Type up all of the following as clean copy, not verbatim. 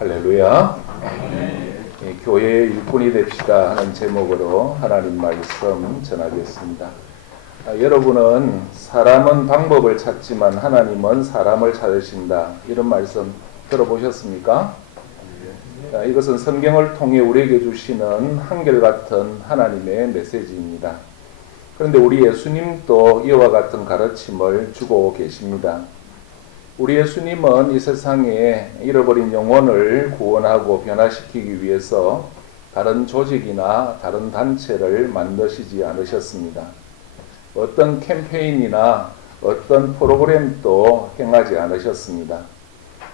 할렐루야. 교회의 일꾼이 됩시다 하는 제목으로 하나님 말씀 전하겠습니다. 여러분은 사람은 방법을 찾지만 하나님은 사람을 찾으신다, 이런 말씀 들어보셨습니까? 이것은 성경을 통해 우리에게 주시는 한결같은 하나님의 메시지입니다. 그런데 우리 예수님도 이와 같은 가르침을 주고 계십니다. 우리 예수님은 이 세상에 잃어버린 영혼을 구원하고 변화시키기 위해서 다른 조직이나 다른 단체를 만드시지 않으셨습니다. 어떤 캠페인이나 어떤 프로그램도 행하지 않으셨습니다.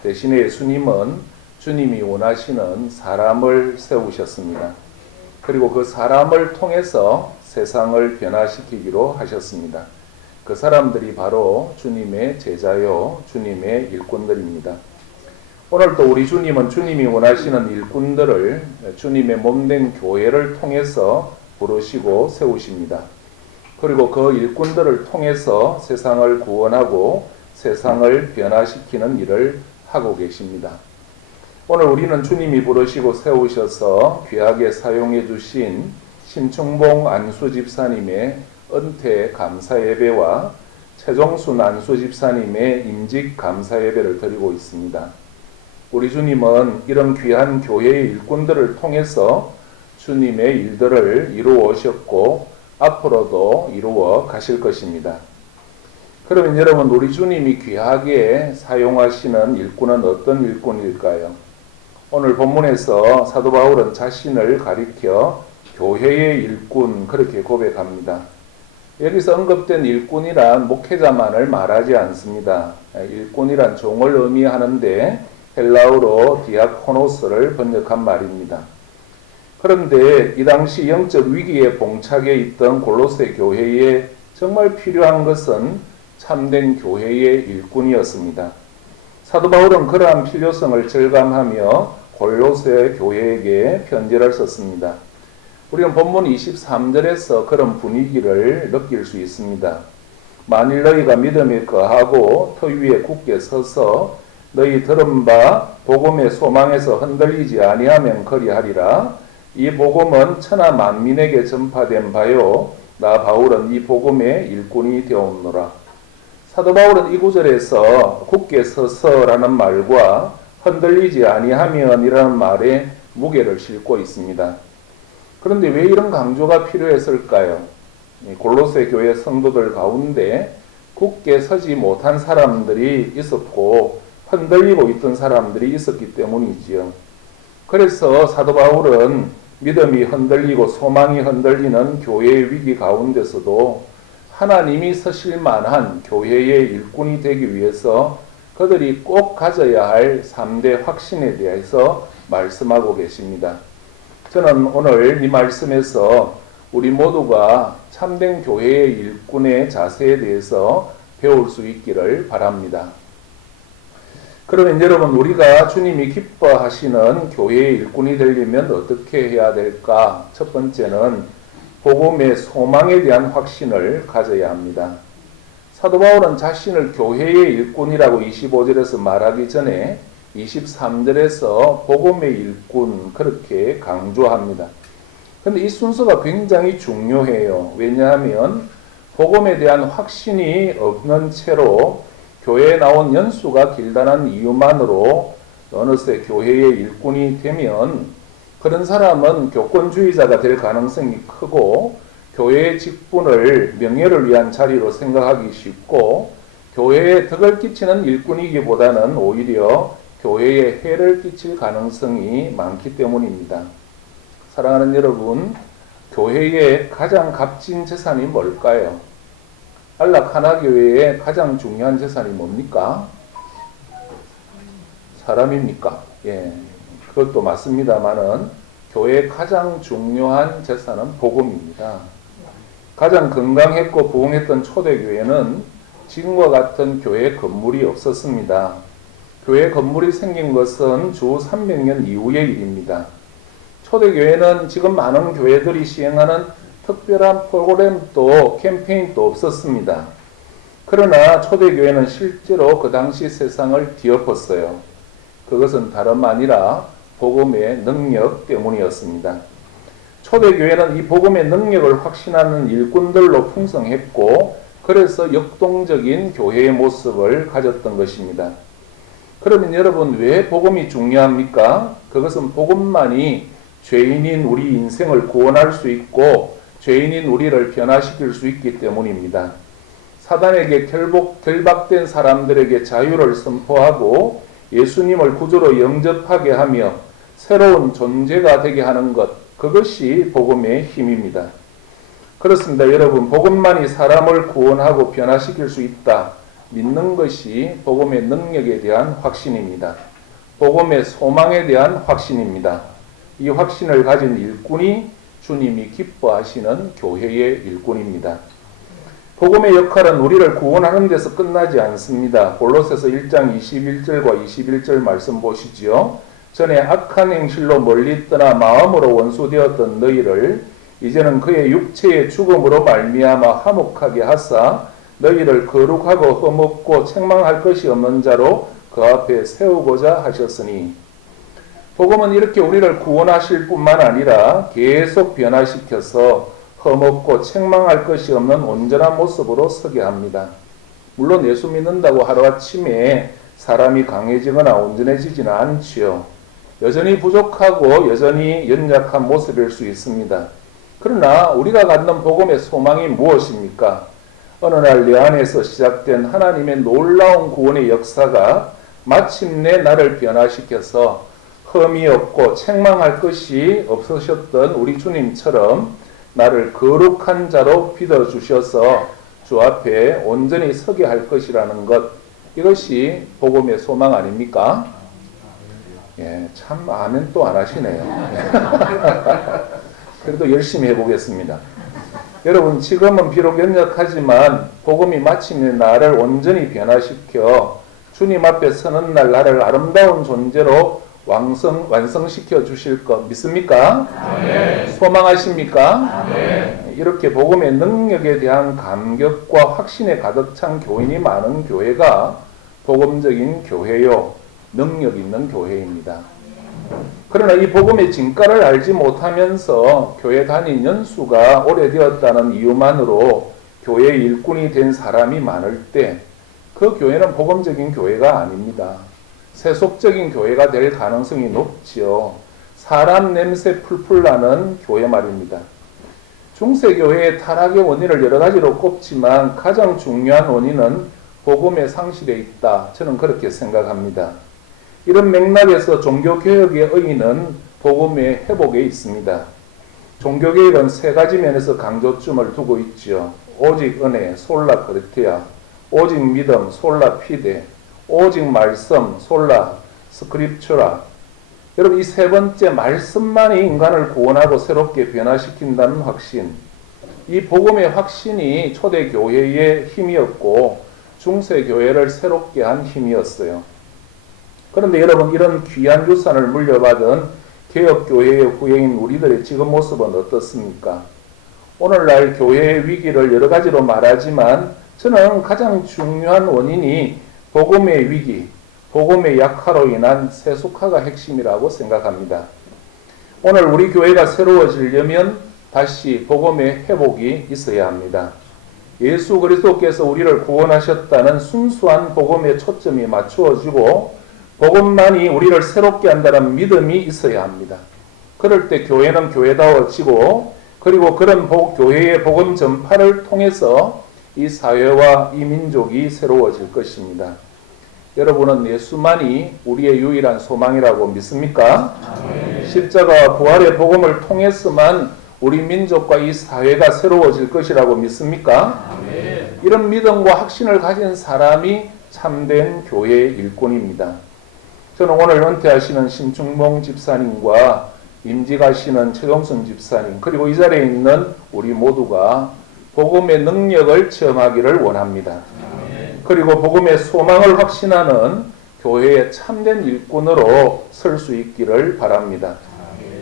대신에 예수님은 주님이 원하시는 사람을 세우셨습니다. 그리고 그 사람을 통해서 세상을 변화시키기로 하셨습니다. 그 사람들이 바로 주님의 제자요, 주님의 일꾼들입니다. 오늘도 우리 주님은 주님이 원하시는 일꾼들을 주님의 몸된 교회를 통해서 부르시고 세우십니다. 그리고 그 일꾼들을 통해서 세상을 구원하고 세상을 변화시키는 일을 하고 계십니다. 오늘 우리는 주님이 부르시고 세우셔서 귀하게 사용해 주신 심충봉 안수 집사님의 은퇴 감사 예배와 최종순 안수 집사님의 임직 감사 예배를 드리고 있습니다. 우리 주님은 이런 귀한 교회의 일꾼들을 통해서 주님의 일들을 이루어 오셨고 앞으로도 이루어 가실 것입니다. 그러면 여러분, 우리 주님이 귀하게 사용하시는 일꾼은 어떤 일꾼일까요? 오늘 본문에서 사도 바울은 자신을 가리켜 교회의 일꾼, 그렇게 고백합니다. 여기서 언급된 일꾼이란 목회자만을 말하지 않습니다. 일꾼이란 종을 의미하는데 헬라어로 디아코노스를 번역한 말입니다. 그런데 이 당시 영적 위기에 봉착해 있던 골로새 교회에 정말 필요한 것은 참된 교회의 일꾼이었습니다. 사도 바울은 그러한 필요성을 절감하며 골로새 교회에게 편지를 썼습니다. 우리는 본문 23절에서 그런 분위기를 느낄 수 있습니다. 만일 너희가 믿음에 거하고 터 위에 굳게 서서 너희 들은 바 복음의 소망에서 흔들리지 아니하면 그리하리라. 이 복음은 천하 만민에게 전파된 바요, 나 바울은 이 복음의 일꾼이 되었노라. 사도 바울은 이 구절에서 굳게 서서라는 말과 흔들리지 아니하면이라는 말에 무게를 싣고 있습니다. 그런데 왜 이런 강조가 필요했을까요? 골로새 교회 성도들 가운데 굳게 서지 못한 사람들이 있었고 흔들리고 있던 사람들이 있었기 때문이지요. 그래서 사도 바울은 믿음이 흔들리고 소망이 흔들리는 교회의 위기 가운데서도 하나님이 서실 만한 교회의 일꾼이 되기 위해서 그들이 꼭 가져야 할 3대 확신에 대해서 말씀하고 계십니다. 저는 오늘 이 말씀에서 우리 모두가 참된 교회의 일꾼의 자세에 대해서 배울 수 있기를 바랍니다. 그러면 여러분, 우리가 주님이 기뻐하시는 교회의 일꾼이 되려면 어떻게 해야 될까? 첫 번째는 복음의 소망에 대한 확신을 가져야 합니다. 사도 바울은 자신을 교회의 일꾼이라고 25절에서 말하기 전에 23절에서 복음의 일꾼, 그렇게 강조합니다. 그런데 이 순서가 굉장히 중요해요. 왜냐하면 복음에 대한 확신이 없는 채로 교회에 나온 연수가 길다는 이유만으로 어느새 교회의 일꾼이 되면 그런 사람은 교권주의자가 될 가능성이 크고 교회의 직분을 명예를 위한 자리로 생각하기 쉽고 교회에 덕을 끼치는 일꾼이기보다는 오히려 교회에 해를 끼칠 가능성이 많기 때문입니다. 사랑하는 여러분, 교회의 가장 값진 재산이 뭘까요? 안락 하나교회의 가장 중요한 재산이 뭡니까? 사람입니까? 예, 그것도 맞습니다만은 교회의 가장 중요한 재산은 복음입니다. 가장 건강했고 부흥했던 초대교회는 지금과 같은 교회 건물이 없었습니다. 교회 건물이 생긴 것은 주 300년 이후의 일입니다. 초대교회는 지금 많은 교회들이 시행하는 특별한 프로그램도 캠페인도 없었습니다. 그러나 초대교회는 실제로 그 당시 세상을 뒤엎었어요. 그것은 다름 아니라 복음의 능력 때문이었습니다. 초대교회는 이 복음의 능력을 확신하는 일꾼들로 풍성했고 그래서 역동적인 교회의 모습을 가졌던 것입니다. 그러면 여러분 왜 복음이 중요합니까? 그것은 복음만이 죄인인 우리 인생을 구원할 수 있고 죄인인 우리를 변화시킬 수 있기 때문입니다. 사단에게 결박된 사람들에게 자유를 선포하고 예수님을 구주로 영접하게 하며 새로운 존재가 되게 하는 것, 그것이 복음의 힘입니다. 그렇습니다. 여러분, 복음만이 사람을 구원하고 변화시킬 수 있다. 믿는 것이 복음의 능력에 대한 확신입니다. 복음의 소망에 대한 확신입니다. 이 확신을 가진 일꾼이 주님이 기뻐하시는 교회의 일꾼입니다. 복음의 역할은 우리를 구원하는 데서 끝나지 않습니다. 골로새서 1장 21절과 21절 말씀 보시지요. 전에 악한 행실로 멀리 떠나 마음으로 원수되었던 너희를 이제는 그의 육체의 죽음으로 말미암아 화목하게 하사 너희를 거룩하고 흠없고 책망할 것이 없는 자로 그 앞에 세우고자 하셨으니, 복음은 이렇게 우리를 구원하실 뿐만 아니라 계속 변화시켜서 흠없고 책망할 것이 없는 온전한 모습으로 서게 합니다. 물론 예수 믿는다고 하루아침에 사람이 강해지거나 온전해지지는 않지요. 여전히 부족하고 여전히 연약한 모습일 수 있습니다. 그러나 우리가 갖는 복음의 소망이 무엇입니까? 어느 날 내 안에서 시작된 하나님의 놀라운 구원의 역사가 마침내 나를 변화시켜서 흠이 없고 책망할 것이 없으셨던 우리 주님처럼 나를 거룩한 자로 빚어주셔서 주 앞에 온전히 서게 할 것이라는 것, 이것이 복음의 소망 아닙니까? 예, 참 아멘 또 안 하시네요. 그래도 열심히 해보겠습니다. 여러분, 지금은 비록 연약하지만 복음이 마침내 나를 온전히 변화시켜 주님 앞에 서는 날 나를 아름다운 존재로 완성시켜 주실 것 믿습니까? 아멘. 소망하십니까? 아멘. 이렇게 복음의 능력에 대한 감격과 확신에 가득 찬 교인이 많은 교회가 복음적인 교회요, 능력 있는 교회입니다. 그러나 이 복음의 진가를 알지 못하면서 교회 다닌 연수가 오래되었다는 이유만으로 교회 일꾼이 된 사람이 많을 때 그 교회는 복음적인 교회가 아닙니다. 세속적인 교회가 될 가능성이 높지요. 사람 냄새 풀풀 나는 교회 말입니다. 중세교회의 타락의 원인을 여러 가지로 꼽지만 가장 중요한 원인은 복음의 상실에 있다. 저는 그렇게 생각합니다. 이런 맥락에서 종교개혁의 의의는 복음의 회복에 있습니다. 종교개혁은 세 가지 면에서 강조점을 두고 있지요. 오직 은혜, 솔라 그레티아, 오직 믿음, 솔라 피데, 오직 말씀, 솔라 스크립처라. 여러분, 이 세 번째 말씀만이 인간을 구원하고 새롭게 변화시킨다는 확신, 이 복음의 확신이 초대교회의 힘이었고 중세교회를 새롭게 한 힘이었어요. 그런데 여러분, 이런 귀한 유산을 물려받은 개혁교회의 후예인 우리들의 지금 모습은 어떻습니까? 오늘날 교회의 위기를 여러 가지로 말하지만 저는 가장 중요한 원인이 복음의 위기, 복음의 약화로 인한 세속화가 핵심이라고 생각합니다. 오늘 우리 교회가 새로워지려면 다시 복음의 회복이 있어야 합니다. 예수 그리스도께서 우리를 구원하셨다는 순수한 복음의 초점이 맞추어지고 복음만이 우리를 새롭게 한다는 믿음이 있어야 합니다. 그럴 때 교회는 교회다워지고, 그리고 그런 교회의 복음 전파를 통해서 이 사회와 이 민족이 새로워질 것입니다. 여러분은 예수만이 우리의 유일한 소망이라고 믿습니까? 아멘. 십자가와 부활의 복음을 통해서만 우리 민족과 이 사회가 새로워질 것이라고 믿습니까? 아멘. 이런 믿음과 확신을 가진 사람이 참된 교회의 일꾼입니다. 저는 오늘 은퇴하시는 심충봉 집사님과 임직하시는 최동순 집사님, 그리고 이 자리에 있는 우리 모두가 복음의 능력을 체험하기를 원합니다. 그리고 복음의 소망을 확신하는 교회의 참된 일꾼으로 설 수 있기를 바랍니다.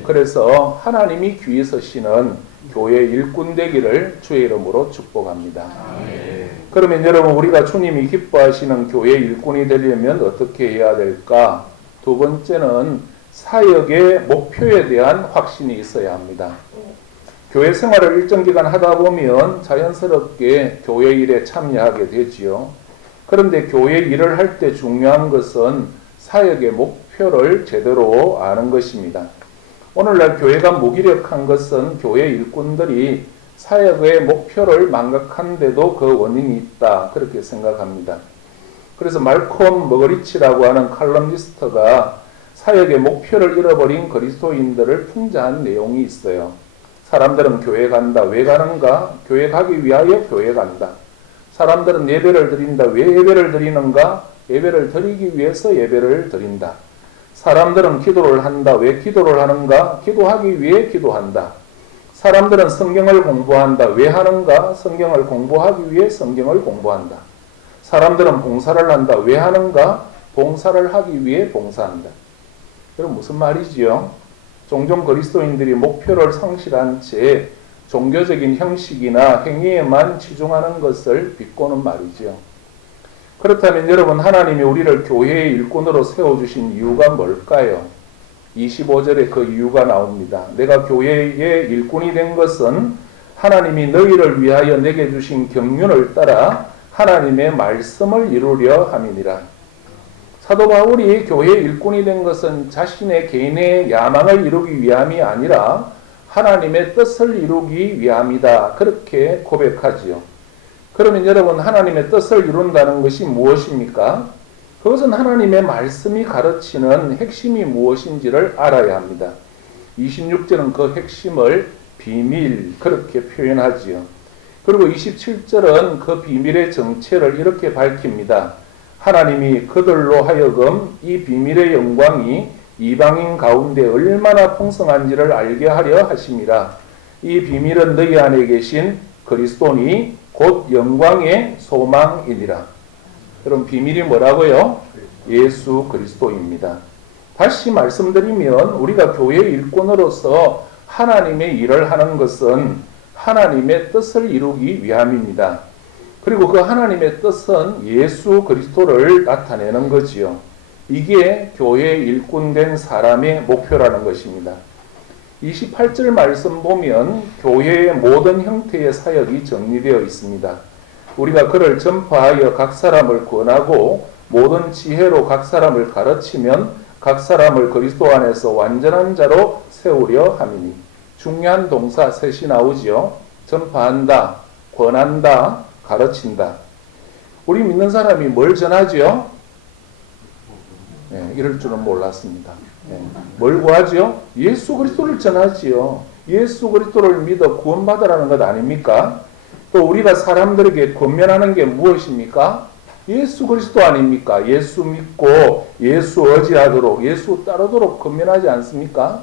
그래서 하나님이 귀히 서시는 교회 일꾼 되기를 주의 이름으로 축복합니다. 그러면 여러분, 우리가 주님이 기뻐하시는 교회 일꾼이 되려면 어떻게 해야 될까? 두 번째는 사역의 목표에 대한 확신이 있어야 합니다. 교회 생활을 일정 기간 하다 보면 자연스럽게 교회 일에 참여하게 되지요. 그런데 교회 일을 할 때 중요한 것은 사역의 목표를 제대로 아는 것입니다. 오늘날 교회가 무기력한 것은 교회 일꾼들이 사역의 목표를 망각한데도 그 원인이 있다, 그렇게 생각합니다. 그래서 말콤 머거리치라고 하는 칼럼니스트가 사역의 목표를 잃어버린 그리스도인들을 풍자한 내용이 있어요. 사람들은 교회 간다. 왜 가는가? 교회 가기 위하여 교회 간다. 사람들은 예배를 드린다. 왜 예배를 드리는가? 예배를 드리기 위해서 예배를 드린다. 사람들은 기도를 한다. 왜 기도를 하는가? 기도하기 위해 기도한다. 사람들은 성경을 공부한다. 왜 하는가? 성경을 공부하기 위해 성경을 공부한다. 사람들은 봉사를 한다. 왜 하는가? 봉사를 하기 위해 봉사한다. 여러분 무슨 말이지요? 종종 그리스도인들이 목표를 상실한 채 종교적인 형식이나 행위에만 치중하는 것을 비꼬는 말이죠. 그렇다면 여러분, 하나님이 우리를 교회의 일꾼으로 세워주신 이유가 뭘까요? 25절에 그 이유가 나옵니다. 내가 교회의 일꾼이 된 것은 하나님이 너희를 위하여 내게 주신 경륜을 따라 하나님의 말씀을 이루려 함이니라. 사도 바울이 교회의 일꾼이 된 것은 자신의 개인의 야망을 이루기 위함이 아니라 하나님의 뜻을 이루기 위함이다, 그렇게 고백하지요. 그러면 여러분, 하나님의 뜻을 이룬다는 것이 무엇입니까? 그것은 하나님의 말씀이 가르치는 핵심이 무엇인지를 알아야 합니다. 26절은 그 핵심을 비밀, 그렇게 표현하지요. 그리고 27절은 그 비밀의 정체를 이렇게 밝힙니다. 하나님이 그들로 하여금 이 비밀의 영광이 이방인 가운데 얼마나 풍성한지를 알게 하려 하심이라. 이 비밀은 너희 안에 계신 그리스도니 곧 영광의 소망이니라. 여러분, 비밀이 뭐라고요? 예수 그리스도입니다. 다시 말씀드리면 우리가 교회 일꾼으로서 하나님의 일을 하는 것은 하나님의 뜻을 이루기 위함입니다. 그리고 그 하나님의 뜻은 예수 그리스도를 나타내는 거지요. 이게 교회 일꾼된 사람의 목표라는 것입니다. 28절 말씀 보면 교회의 모든 형태의 사역이 정리되어 있습니다. 우리가 그를 전파하여 각 사람을 권하고 모든 지혜로 각 사람을 가르치면 각 사람을 그리스도 안에서 완전한 자로 세우려 함이니. 중요한 동사 셋이 나오지요. 전파한다, 권한다, 가르친다. 우리 믿는 사람이 뭘 전하지요? 이럴 줄은 몰랐습니다. 뭘 구하지요? 예수 그리스도를 전하지요. 예수 그리스도를 믿어 구원받으라는 것 아닙니까? 또 우리가 사람들에게 권면하는 게 무엇입니까? 예수 그리스도 아닙니까? 예수 믿고 예수 의지하도록, 예수 따르도록 권면하지 않습니까?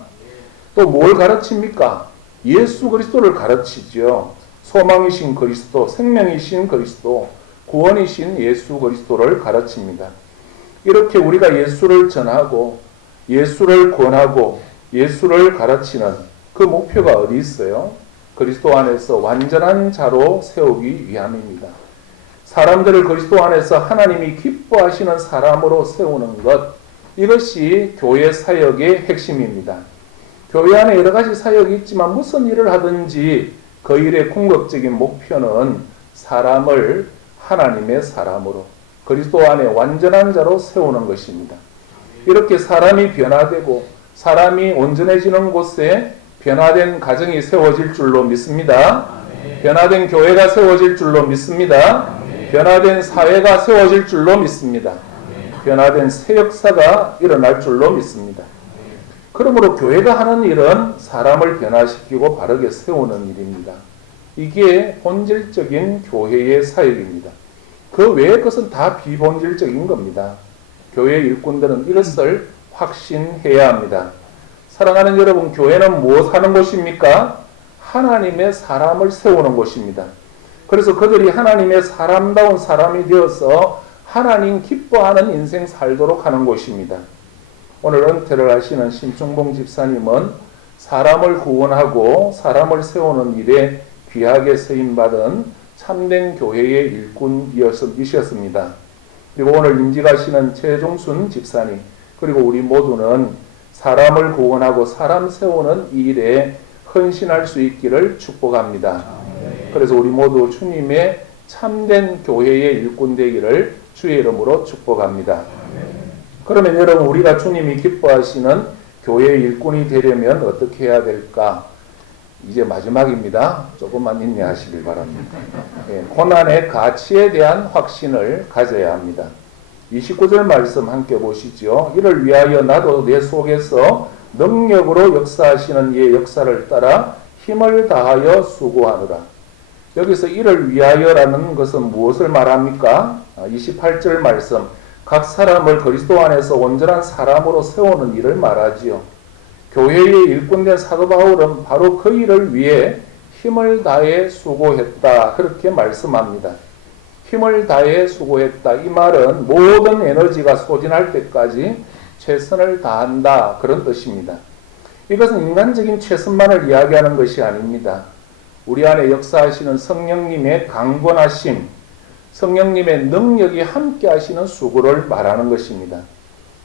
또 뭘 가르칩니까? 예수 그리스도를 가르치죠. 소망이신 그리스도, 생명이신 그리스도, 구원이신 예수 그리스도를 가르칩니다. 이렇게 우리가 예수를 전하고 예수를 권하고 예수를 가르치는 그 목표가 어디 있어요? 그리스도 안에서 완전한 자로 세우기 위함입니다. 사람들을 그리스도 안에서 하나님이 기뻐하시는 사람으로 세우는 것, 이것이 교회 사역의 핵심입니다. 교회 안에 여러 가지 사역이 있지만 무슨 일을 하든지 그 일의 궁극적인 목표는 사람을 하나님의 사람으로 그리스도 안에 완전한 자로 세우는 것입니다. 이렇게 사람이 변화되고 사람이 온전해지는 곳에 변화된 가정이 세워질 줄로 믿습니다. 변화된 교회가 세워질 줄로 믿습니다. 변화된 사회가 세워질 줄로 믿습니다. 변화된 새 역사가 일어날 줄로 믿습니다. 그러므로 교회가 하는 일은 사람을 변화시키고 바르게 세우는 일입니다. 이게 본질적인 교회의 사역입니다. 그 외의 것은 다 비본질적인 겁니다. 교회 일꾼들은 이것을 확신해야 합니다. 사랑하는 여러분, 교회는 무엇 하는 곳입니까? 하나님의 사람을 세우는 곳입니다. 그래서 그들이 하나님의 사람다운 사람이 되어서 하나님 기뻐하는 인생 살도록 하는 곳입니다. 오늘 은퇴를 하시는 심충봉 집사님은 사람을 구원하고 사람을 세우는 일에 귀하게 쓰임받은 참된 교회의 일꾼이셨습니다. 그리고 오늘 임직하시는 최종순 집사님, 그리고 우리 모두는 사람을 구원하고 사람 세우는 이 일에 헌신할 수 있기를 축복합니다. 그래서 우리 모두 주님의 참된 교회의 일꾼 되기를 주의 이름으로 축복합니다. 그러면 여러분, 우리가 주님이 기뻐하시는 교회의 일꾼이 되려면 어떻게 해야 될까? 이제 마지막입니다. 조금만 인내하시길 바랍니다. 고난의 가치에 대한 확신을 가져야 합니다. 29절 말씀 함께 보시죠. 이를 위하여 나도 내 속에서 능력으로 역사하시는 이의 역사를 따라 힘을 다하여 수고하노라. 여기서 이를 위하여라는 것은 무엇을 말합니까? 28절 말씀, 각 사람을 그리스도 안에서 온전한 사람으로 세우는 일을 말하지요. 교회의 일꾼된 사도 바울은 바로 그 일을 위해 힘을 다해 수고했다, 그렇게 말씀합니다. 힘을 다해 수고했다, 이 말은 모든 에너지가 소진할 때까지 최선을 다한다, 그런 뜻입니다. 이것은 인간적인 최선만을 이야기하는 것이 아닙니다. 우리 안에 역사하시는 성령님의 강권하심, 성령님의 능력이 함께 하시는 수고를 말하는 것입니다.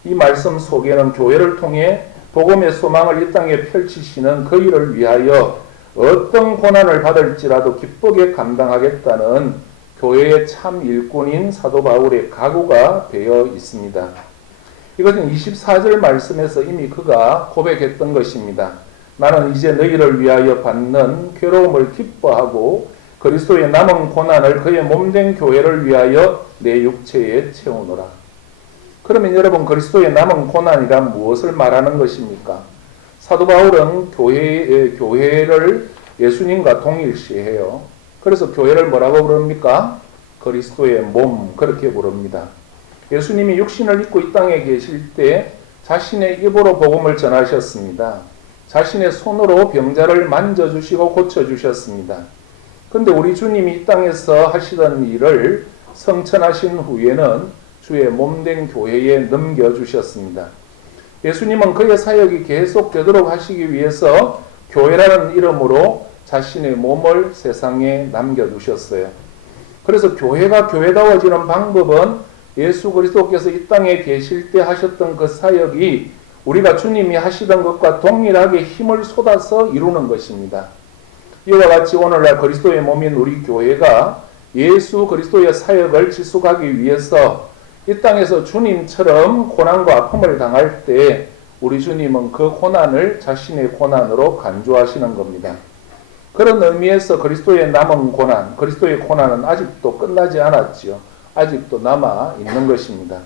이 말씀 속에는 교회를 통해 복음의 소망을 이 땅에 펼치시는 그 일을 위하여 어떤 고난을 받을지라도 기쁘게 감당하겠다는 교회의 참 일꾼인 사도 바울의 각오가 되어 있습니다. 이것은 24절 말씀에서 이미 그가 고백했던 것입니다. 나는 이제 너희를 위하여 받는 괴로움을 기뻐하고 그리스도의 남은 고난을 그의 몸된 교회를 위하여 내 육체에 채우노라. 그러면 여러분, 그리스도의 남은 고난이란 무엇을 말하는 것입니까? 사도 바울은 교회를 예수님과 동일시해요. 그래서 교회를 뭐라고 부릅니까? 그리스도의 몸, 그렇게 부릅니다. 예수님이 육신을 입고 이 땅에 계실 때 자신의 입으로 복음을 전하셨습니다. 자신의 손으로 병자를 만져주시고 고쳐주셨습니다. 그런데 우리 주님이 이 땅에서 하시던 일을 성천하신 후에는 주의 몸된 교회에 넘겨주셨습니다. 예수님은 그의 사역이 계속되도록 하시기 위해서 교회라는 이름으로 자신의 몸을 세상에 남겨두셨어요. 그래서 교회가 교회다워지는 방법은 예수 그리스도께서 이 땅에 계실 때 하셨던 그 사역이 우리가 주님이 하시던 것과 동일하게 힘을 쏟아서 이루는 것입니다. 이와 같이 오늘날 그리스도의 몸인 우리 교회가 예수 그리스도의 사역을 지속하기 위해서 이 땅에서 주님처럼 고난과 아픔을 당할 때 우리 주님은 그 고난을 자신의 고난으로 간주하시는 겁니다. 그런 의미에서 그리스도의 남은 고난, 그리스도의 고난은 아직도 끝나지 않았지요. 아직도 남아 있는 것입니다.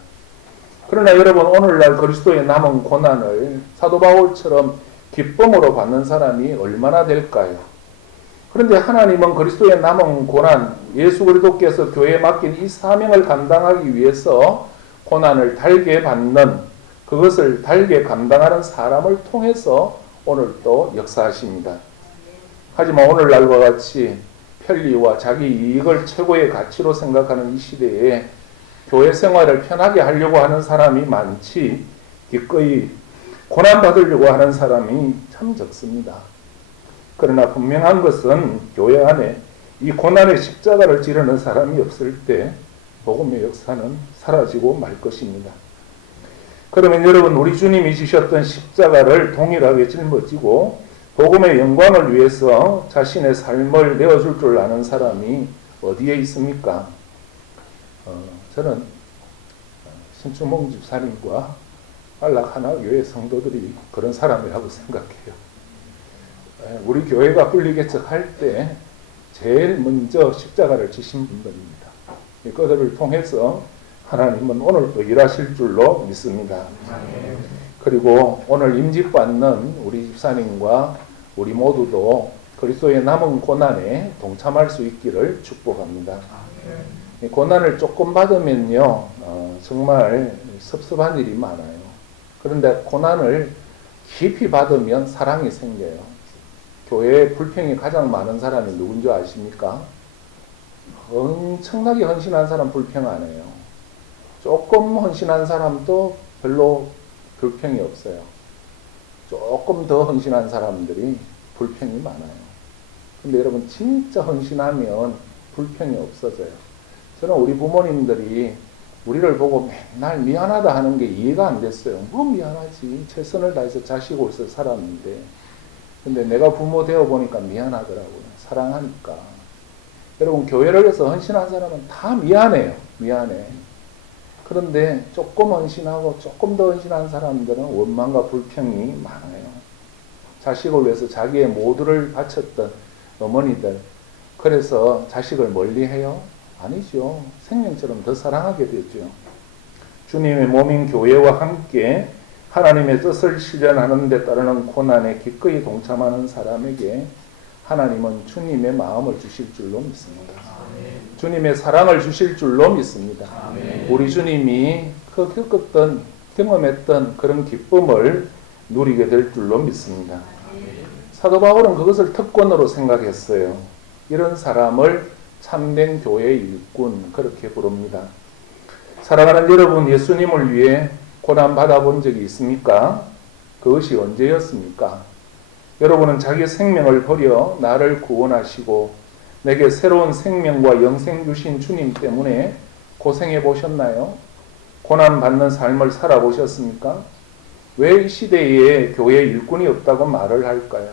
그러나 여러분, 오늘날 그리스도의 남은 고난을 사도 바울처럼 기쁨으로 받는 사람이 얼마나 될까요? 그런데 하나님은 그리스도의 남은 고난, 예수 그리스도께서 교회에 맡긴 이 사명을 감당하기 위해서 고난을 달게 받는, 그것을 달게 감당하는 사람을 통해서 오늘 또 역사하십니다. 하지만 오늘날과 같이 편리와 자기 이익을 최고의 가치로 생각하는 이 시대에 교회 생활을 편하게 하려고 하는 사람이 많지, 기꺼이 고난받으려고 하는 사람이 참 적습니다. 그러나 분명한 것은 교회 안에 이 고난의 십자가를 지르는 사람이 없을 때 복음의 역사는 사라지고 말 것입니다. 그러면 여러분, 우리 주님이 지셨던 십자가를 동일하게 짊어지고 복음의 영광을 위해서 자신의 삶을 내어줄 줄 아는 사람이 어디에 있습니까? 저는 신춘봉 집사님과 안락하나교회 성도들이 그런 사람이라고 생각해요. 우리 교회가 훌리개척할 때 제일 먼저 십자가를 지신 분들입니다. 그들을 통해서 하나님은 오늘 또 일하실 줄로 믿습니다. 그리고 오늘 임직받는 우리 집사님과 우리 모두도 그리스도의 남은 고난에 동참할 수 있기를 축복합니다. 고난을 조금 받으면요, 정말 섭섭한 일이 많아요. 그런데 고난을 깊이 받으면 사랑이 생겨요. 교회에 불평이 가장 많은 사람이 누군지 아십니까? 엄청나게 헌신한 사람 불평 안 해요. 조금 헌신한 사람도 별로 불평이 없어요. 조금 더 헌신한 사람들이 불평이 많아요. 근데 여러분, 진짜 헌신하면 불평이 없어져요. 저는 우리 부모님들이 우리를 보고 맨날 미안하다 하는 게 이해가 안 됐어요. 뭐 미안하지. 최선을 다해서 자식으로서 살았는데. 근데 내가 부모 되어 보니까 미안하더라고요. 사랑하니까. 여러분, 교회를 해서 헌신한 사람은 다 미안해요. 미안해. 그런데 조금 헌신하고 조금 더 헌신한 사람들은 원망과 불평이 많아요. 자식을 위해서 자기의 모두를 바쳤던 어머니들. 그래서 자식을 멀리해요? 아니죠. 생명처럼 더 사랑하게 되죠. 주님의 몸인 교회와 함께 하나님의 뜻을 실현하는 데 따르는 고난에 기꺼이 동참하는 사람에게 하나님은 주님의 마음을 주실 줄로 믿습니다. 아멘. 주님의 사랑을 주실 줄로 믿습니다. 아멘. 우리 주님이 그 겪었던, 경험했던 그런 기쁨을 누리게 될 줄로 믿습니다. 아멘. 사도 바울은 그것을 특권으로 생각했어요. 이런 사람을 참된 교회의 일꾼, 그렇게 부릅니다. 사랑하는 여러분, 예수님을 위해 고난 받아본 적이 있습니까? 그것이 언제였습니까? 여러분은 자기 생명을 버려 나를 구원하시고 내게 새로운 생명과 영생 주신 주님 때문에 고생해 보셨나요? 고난 받는 삶을 살아보셨습니까? 왜 이 시대에 교회 일꾼이 없다고 말을 할까요?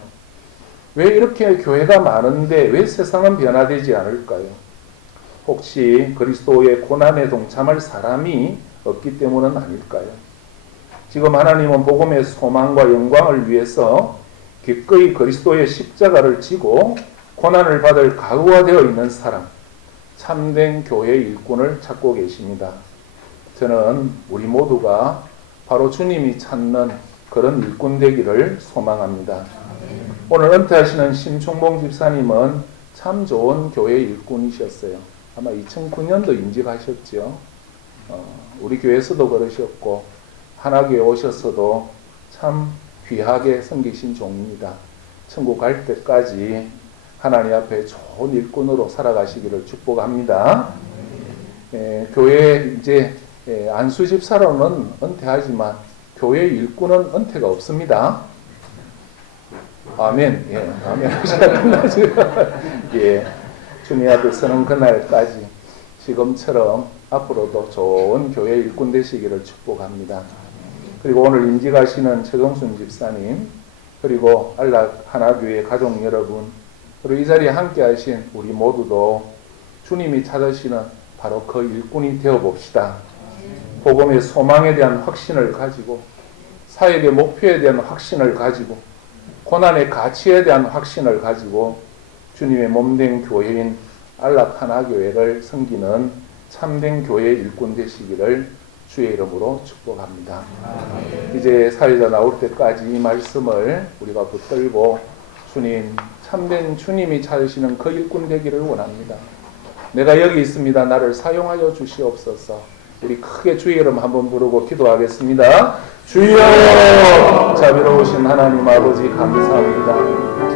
왜 이렇게 교회가 많은데 왜 세상은 변화되지 않을까요? 혹시 그리스도의 고난에 동참할 사람이 없기 때문은 아닐까요? 지금 하나님은 복음의 소망과 영광을 위해서 기꺼이 그리스도의 십자가를 지고 고난을 받을 각오가 되어 있는 사람, 참된 교회 일꾼을 찾고 계십니다. 저는 우리 모두가 바로 주님이 찾는 그런 일꾼 되기를 소망합니다. 오늘 은퇴하시는 심충봉 집사님은 참 좋은 교회 일꾼이셨어요. 아마 2009년도 임직하셨죠. 우리 교회에서도 그러셨고 하나교회 오셨어도 참 귀하게 섬기신 종입니다. 천국 갈 때까지 하나님 앞에 좋은 일꾼으로 살아가시기를 축복합니다. 교회 이제 안수 집사로는 은퇴하지만 교회 일꾼은 은퇴가 없습니다. 아멘. 예, 아멘 하셔야 끝나죠. 예, 주님 앞에 서는 그날까지 지금처럼 앞으로도 좋은 교회 일꾼 되시기를 축복합니다. 그리고 오늘 임직하시는 최동순 집사님, 그리고 안락 하나교회 가족 여러분, 그리고 이 자리에 함께 하신 우리 모두도 주님이 찾으시는 바로 그 일꾼이 되어 봅시다. 복음의 소망에 대한 확신을 가지고, 사역의 목표에 대한 확신을 가지고, 고난의 가치에 대한 확신을 가지고 주님의 몸된 교회인 안락 하나교회를 섬기는 참된 교회 일꾼 되시기를 주의 이름으로 축복합니다. 이제 사회자 나올 때까지 이 말씀을 우리가 붙들고 주님, 참된 주님이 찾으시는 그 일꾼 되기를 원합니다. 내가 여기 있습니다. 나를 사용하여 주시옵소서. 우리 크게 주의 이름 한번 부르고 기도하겠습니다. 주여, 자비로우신 하나님 아버지 감사합니다.